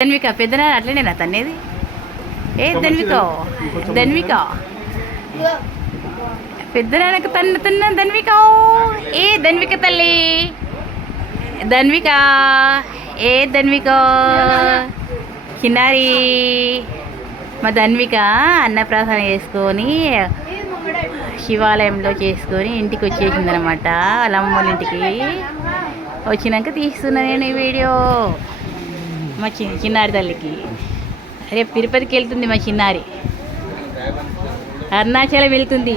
ధన్విక పెద్దనా అట్లనే నా తన్నేది ఏ ధన్విక? ధన్విక? పెద్దనానికి తన్ను తన్న ధన్విక. ఏ ధన్విక తల్లి? ధన్విక ఏ ధన్విక? చిన్నారి మా ధన్విక అన్నప్రాసన చేసుకొని శివాలయంలో చేసుకొని ఇంటికి వచ్చేసింది అనమాట వాళ్ళ అమ్మోళ్ళ ఇంటికి. వచ్చినాక తీస్తున్నా నేను ఈ వీడియో. మా చి చిన్నారి తల్లికి. రేపు తిరుపతికి వెళ్తుంది మా చిన్నారి. అరుణాచలం వెళ్తుంది.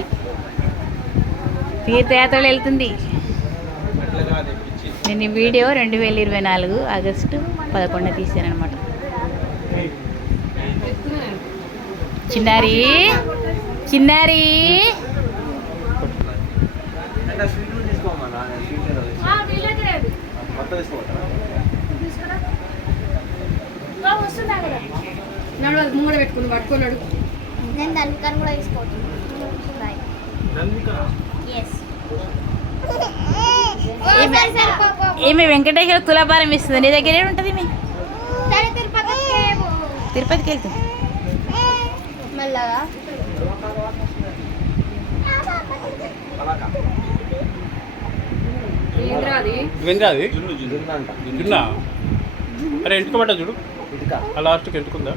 తీర్థయాత్రలు వెళ్తుంది. నేను ఈ వీడియో రెండు వేల ఇరవై నాలుగు ఆగస్టు పదకొండున తీసాను అనమాట చిన్నారి చిన్నారి. తీసుకోమన్నా? నడవదు ముంగడ పెట్టుకుని పట్టుకున్నాడు నేను దానికని కూడా తీసుకోవచ్చు. ఎస్ ఏమి వెంకటేశ్వర తులాభారం ఇస్తుంది. నీ దగ్గర ఉంటుంది మీ? తిరుపతికి వెళ్తుంది మళ్ళా జున్ను జున్ను అరే ఎంటుక పడ్డా చూడు. ఇటుక ఆ లాస్ట్కి ఎందుకుందా?